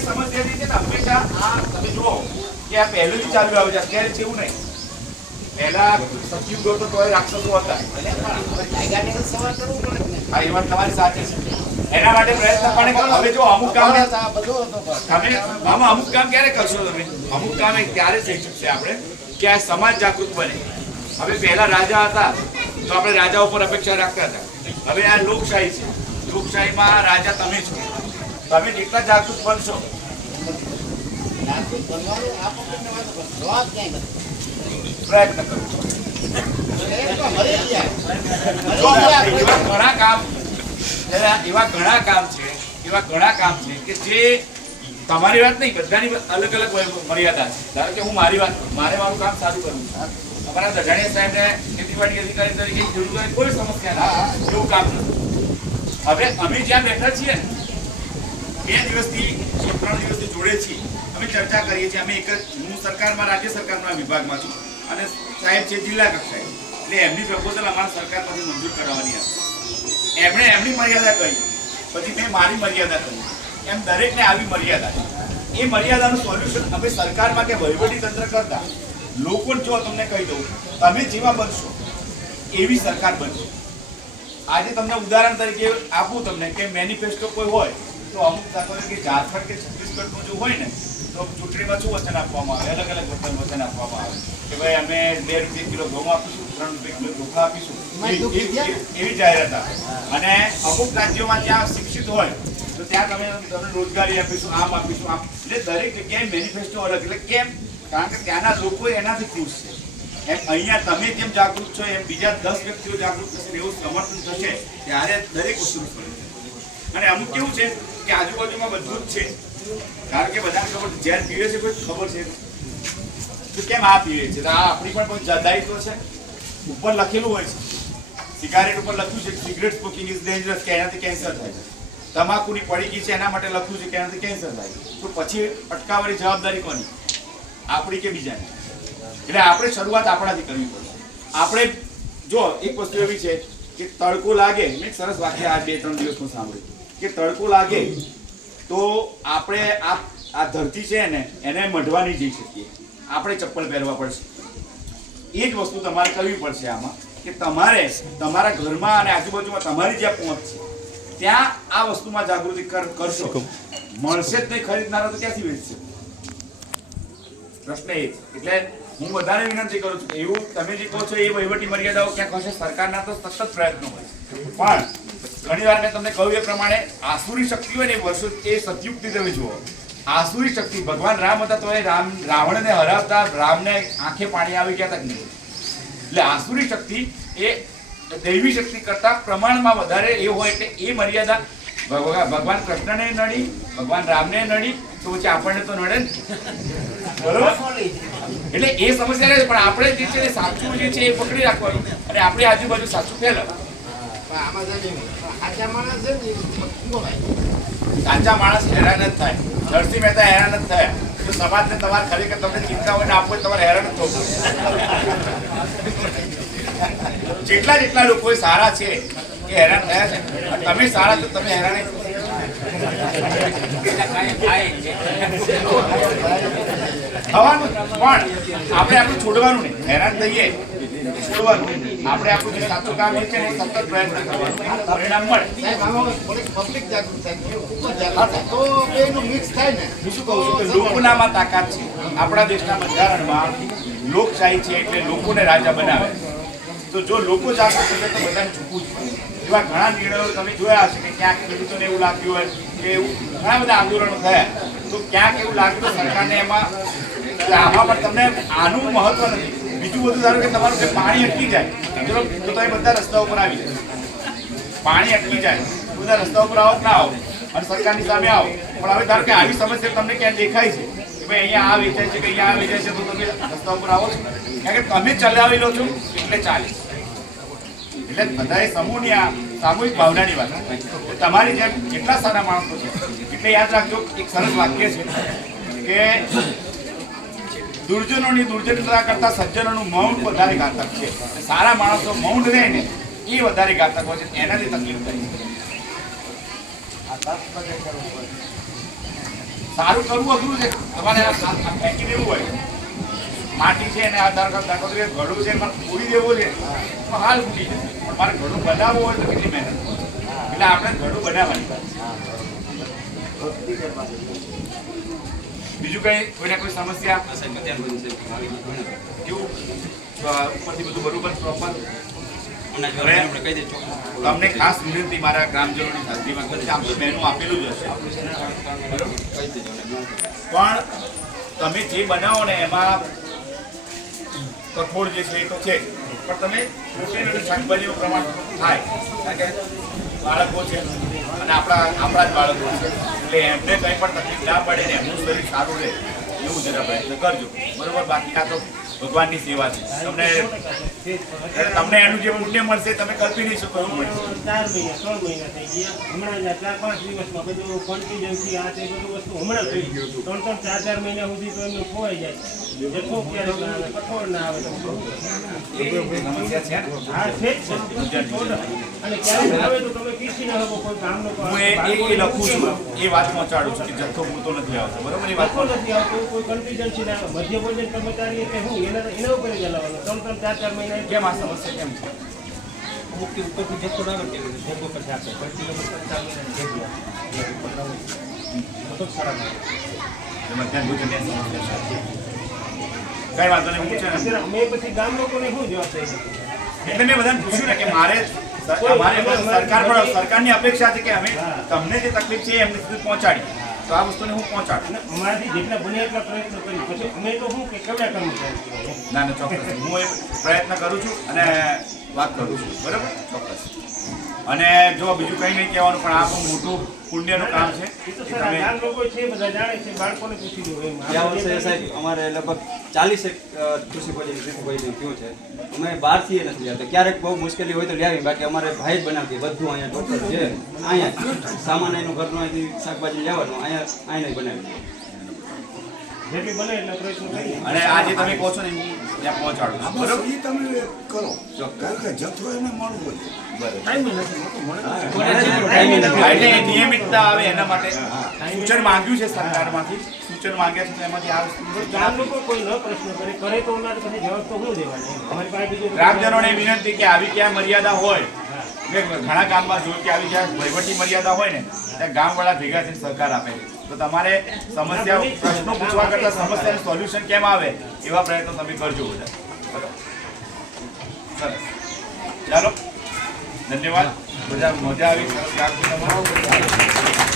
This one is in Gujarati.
જે સમસ્યા છે ને હંમેશા આ તમે જુઓ કે આ પહેલેથી ચાલુ આવે છે, અત્યારે છે એવું નહીં. પહેલા સતયુગ હતો તો રાક્ષસો હતા. હા, એ વાત તમારી સાચી છે. એના માટે પ્રયત્ન પણ હવે જો અમુક કામ તમે અમુક કામ ક્યારે કરશો તમે? અમુક કામ ત્યારે થઈ શકશે આપણે કે આ સમાજ જાગૃત બને. હવે પહેલા રાજા હતા તો આપણે રાજા ઉપર અપેક્ષા રાખતા હતા. હવે આ લોકશાહી છે, લોકશાહીમાં રાજા તમે છો. તમે જેટલા જાગૃત બનશો પ્રયત્ન કરો. એવા ઘણા કામ છે કે જે તમારી વાત નહીં, બધાની અલગ અલગ મર્યાદા છે. ધારો કે હું મારી વાત કરું, મારે મારું કામ સારું કરવું છે. અમારા દજાણીયા સાહેબને ખેતીવાડી અધિકારી તરીકે જરૂર હોય કોઈ સમસ્યા ના એવું કામ નથી. હવે અમે જ્યાં બેઠા છીએ ને 2 દિવસથી 3 દિવસથી જોડે છીએ, અમે ચર્ચા કરીએ છીએ. અમે એક જ હું સરકારમાં રાજ્ય સરકારના વિભાગમાં છું અને સાહેબ છે જિલ્લા કક્ષાએ, એટલે એમની પ્રપોઝલ અમારા સરકારમાંથી મંજૂર કરાવવાની હતી. એમણે એમની મર્યાદા કહી, પછી મેં મારી મર્યાદા કહી. એમ દરેકને આવી મર્યાદા છે. એ મર્યાદાનું સોલ્યુશન અમે સરકારમાં કે વહીવટી તંત્ર કરતા લોકો, જો તમને કહી દઉં, તમે જેવા બનશો એવી સરકાર બનશે. આજે તમને ઉદાહરણ તરીકે આપું તમને કે મેનિફેસ્ટો કોઈ હોય તો અમુક દાખલા કે ઝારખંડ કે છત્તીસગઢનું જો હોય ને તો ચૂંટણીમાં શું વચન આપવામાં આવે? અલગ અલગ વચન આપવામાં આવે કે ભાઈ અમે 2 રૂપિયા કિલો ઘઉં આપીશું, 3 રૂપિયા કિલો ચોખા આપીશું, એવી જાહેરાત આપે. અને અમુક રાજ્યોમાં જ્યાં શિક્ષિત હોય તો ત્યાં તમે રોજગારી આપીશું, આમ આપીશું, આમ. એટલે દરેક જગ્યાએ મેનિફેસ્ટો અલગ. એટલે કેમ? કારણ કે ત્યાંના લોકો એનાથી ખુશ છે. એમ અહીંયા તમે જેમ જાગૃત છો એમ બીજા 10 વ્યક્તિઓ જાગૃત થશે, એવું સમર્થન થશે ત્યારે દરેક વસ્તુ ફરે. અને અમુક કેવું છે કે આજુબાજુમાં બધું જ છે. કારણ કે બધાને ખબર છે જ્યારે પીવે છે કોઈ ખબર છે તો કેમ આ પીવે છે, તો આ આપણી પણ કોઈ દાયિત્વ છે. ઉપર લખેલું હોય છે, સિગારેટ ઉપર લખ્યું છે સિગરેટ સ્મોકિંગ ઇઝ ડેન્જરસ, કે એનાથી કેન્સર થાય છે. તમાકુની પડીકી છે એના માટે લખ્યું છે કે એનાથી કેન્સર થાય. તો પછી અટકાવવાની જવાબદારી કોની? આપણી કે બીજાની? એટલે આપણે શરૂઆત આપણાથી કરવી પડશે. આપણે જો એક વસ્તુ એવી છે કે તડકો લાગે, મેં સરસ વાક્ય આ 2-3 દિવસમાં સાંભળ્યું કે તડકો લાગે તો આપણે આ ધરતી છે ને એને મઢવા નહીં જઈ શકીએ, આપણે ચપ્પલ પહેરવા પડશે. એ જ વસ્તુ તમારે કરવી પડશે આમાં કે તમારે તમારા ઘરમાં અને આજુબાજુમાં તમારી જ્યાં પહોંચ છે ત્યાં આ વસ્તુમાં જાગૃતિ કરશો. મળશે જ નહીં ખરીદનારો તો ક્યાંથી વેચશે? પ્રશ્ન એ છે. એટલે હું વધારે વિનંતી કરું છું, એવું તમે જે કહો છો એ વહીવટી મર્યાદાઓ ક્યાંક હશે. સરકારના તો સતત પ્રયત્નો હોય, પણ ઘણી વાર મેં તમને કહ્યું એ પ્રમાણે આસુરી શક્તિ હોય ને એ વર્ષો એ સતયુગથી તમે જુઓ. આસુરી શક્તિ, ભગવાન રામ હતા તો એ રાવણને હરાવતા રામને આંખે પાણી આવી ગયા હતા કે નહીં? એટલે આસુરી શક્તિ એ દૈવી શક્તિ કરતા પ્રમાણમાં વધારે એ હોય. એટલે એ મર્યાદા ભગવાન કૃષ્ણને નડી, ભગવાન રામને નડી, તો પછી આપણને તો નડે ને. બરોબર? એટલે એ સમસ્યા રહે, પણ આપણે જે છે સાચું જે છે એ પકડી રાખવાનું અને આપણી આજુબાજુ સાચું ફેલાવવાનું. સાચા માણસ હેરાન જ થાય. નરસિંહ મહેતા હેરાન જ થયા. તો સમાજને તમારે ખરેખર તમને ચિંતા હોય ને આપવું તમારે હેરાન જ થવું. જેટલા લોકો સારા છે એ હેરાન થયા છે, તમે સારા તો તમે હેરાન થવાનું. પણ આપણે આપણું છોડવાનું નહીં, હેરાન થઈએ છોડવાનું. આપણે આપણું જે સાચું કામ હોય છે ને સતત પ્રયત્ન કરવાનો, પરિણામ મળે. પબ્લિક જાગૃત થાય તો બેનું મિક્સ થાય ને. હું શું કહું છું કે લોકોનામાં તાકાત છે. આપણા દેશના બંધારણમાં લોકશાહી છે એટલે લોકોને રાજા બનાવે. તો જો લોકો જાગૃત થશે તો બધાને ઝૂકવું જ પડે. એવા ઘણા નિર્ણયો તમે જોયા હશે કે ક્યાંક ખેડૂતોને એવું લાગ્યું હોય કે એવું ઘણા બધા આંદોલનો થયા, તો ક્યાંક એવું લાગ્યું તો સરકારને એમાં પણ તમને આનું મહત્વ નથી. બીજું બધું ધારો કે તમારું જે પાણી અટકી જાય ચલો તો તમે બધા રસ્તા ઉપર આવી જાય. પાણી અટકી જાય બધા રસ્તા ઉપર આવો ના આવો અને સરકારની સામે આવો. પણ હવે ધારો કે આવી સમસ્યા તમને ક્યાં દેખાય છે કે ભાઈ અહીંયા આ વેચાય છે કે અહીંયા આ વેચાય છે, તો તમે રસ્તા ઉપર આવો છો કારણ કે તમે ચલાવી લો છો એટલે ચાલે. એટલે બધા સમૂહની આ સામૂહિક ભાવનાની વાત. તમારી જેમ જેટલા સારા માણસો છે એટલે યાદ રાખજો એક સરસ વાક્ય છે કે દુર્જનોની દુર્જનતા કરતા સજ્જનોનું મૌન વધારે ઘાતક છે. સારા માણસો મૌન રહે ને એ વધારે ઘાતક હોય છે, એનાથી તકલીફ થઈ. સારું કરવું અઘરું છે. તમારે આ ફેંકી દેવું હોય, માટી છે ને આ દાખલો તરીકે ઘડું છે પણ પૂરી દેવો છે તો હાલ મૂકી જાય. પણ મારે ઘડું બનાવવું હોય તો કેટલી મહેનત, એટલે આપણે ઘડું બનાવવાની વાત છે. બીજું કઈ કોઈને કોઈ સમસ્યા કેવું ઉપરથી બધું બરોબર પ્રોપર? તમને ખાસ વિનંતી મારા ગ્રામજનોની હાજરીમાં કરું છું, આમ તો મેનુ આપેલું જ હશે બરોબર, પણ તમે જે બનાવો ને એમાં કઠોળ જે છે એ તો છે પણ તમે પ્રોટીન અને શાકભાજીનું પ્રમાણ થાય, કારણ કે બાળકો છે અને આપણા જ બાળકો છે એટલે એમને કંઈ પણ તકલીફ ના પડે ને એમનું શરીર સારું રહે એવું જરા પ્રયત્ન કરજો બરોબર. બાકી આ તો ભગવાનની સેવા છે, તમને એનું જે પુણ્ય મળશે તમે કલ્પી નહીં શકો એવું મળશે. 4 મહિના 3 મહિના થઈ ગયા, હમણાં 4-5 દિવસમાં બધું કોન્ફિડન્સી આ તે બધું વસ્તુ હમણાં થઈ ગયું. 3-4 મહિના સુધી તો એમનું ખોવાઈ જાય, જથ્થો ક્યારેક ના આવે, કઠોળ ના આવે તો સમસ્યા છે ને? હા છે જ છે. અને ક્યારેક આવે તો તમે પીસી ના શકો કોઈ કામનો હું એ લખું છું, એ વાત પહોંચાડું છું કે જથ્થો પૂરતો નથી આવતો બરોબર. એ વાત નથી આવતો, કોઈ કોન્ફિડન્સી ના આવે. મધ્ય ભોજન કર્મચારી એટલે હું એના ઉપર જ હલાવવાનું. 3-4 મહિના કેમ આ સમસ્યા કેમ છે? ઉપરથી જથ્થો ના આવે ભેગો પછી આપે પછી લોકો 4 મહિના ભેગી તો સારા મધ્યાહન ભોજનની સમસ્યા છે. કઈ વાંધો નહીં, હું છે ને મેં પછી ગામ લોકોને શું જવાબ દઈ શકું? એટલે મેં બધાને પૂછ્યું ને કે મારે સરકારની અપેક્ષા છે કે અમે તમને જે તકલીફ છે એમને સુધી પહોંચાડી, તો આ વસ્તુને હું પહોંચાડું. અમારાથી જેટલા બને એટલા પ્રયત્નો કરી પછી અમે તો શું કે કેવડા કર્મચારી ના ના ચોક્કસ હું એ પ્રયત્ન કરું છું અને વાત કરું છું બરાબર, ચોક્કસ. અને જો બીજું કંઈ નહીં કહેવાનું, પણ આ બહુ મોટું પુણ્યનું કામ છે. એ તો સર ગામ લોકો છે બધા જાણે છે, બાળકોને પૂછી દો એમ. ગયા વર્ષે સાહેબ અમારે લગભગ 40 કૃષિ ભોજન થયું છે. અમે બહારથી નથી આવતા, ક્યારેક બહુ મુશ્કેલી હોય તો લેવી, બાકી અમારે ભાઈ જ બનાવતી બધું અહીંયા ટોટલ છે. અહીંયા સામાન એનું ઘરનું અહીંથી શાકભાજી લેવાનું, અહીંયા બનાવી જેટલી બને એટલા પ્રયત્નો કરીએ. અને આજે તમે કહો છો ને હું ત્યાં પહોંચાડું છું બરોબર. એ તમે કરો કારણ કે જથ્થો એને મળવું ટાઈમ નથી હોતો, મળે એટલે એ નિયમિતતા આવે એના માટે સૂચન માંગ્યું છે સરકારમાંથી, સૂચન માંગ્યા છે તો એમાંથી આ વસ્તુ ગામ લોકો કોઈ ન પ્રશ્ન કરે તો અમારે પાસે જવાબ તો શું દેવાનો? અમારી પાસે બીજું ગ્રામજનોને વિનંતી કે આવી ક્યાં મર્યાદા હોય, મેં ઘણા ગામમાં જોયું કે આવી જ્યાં વહીવટી મર્યાદા હોય ને ત્યાં ગામવાળા ભેગા થઈને સરકાર આપે છે. તો તમારે સમસ્યા પ્રશ્નો પૂછવા કરતાં સમસ્યાનું સોલ્યુશન કેમ આવે એવા પ્રયત્નો તમે કરજો બધા બરાબર. સરસ, ચાલો ધન્યવાદ, બધા મજા આવી, સરસ લાગ્યું તમારું.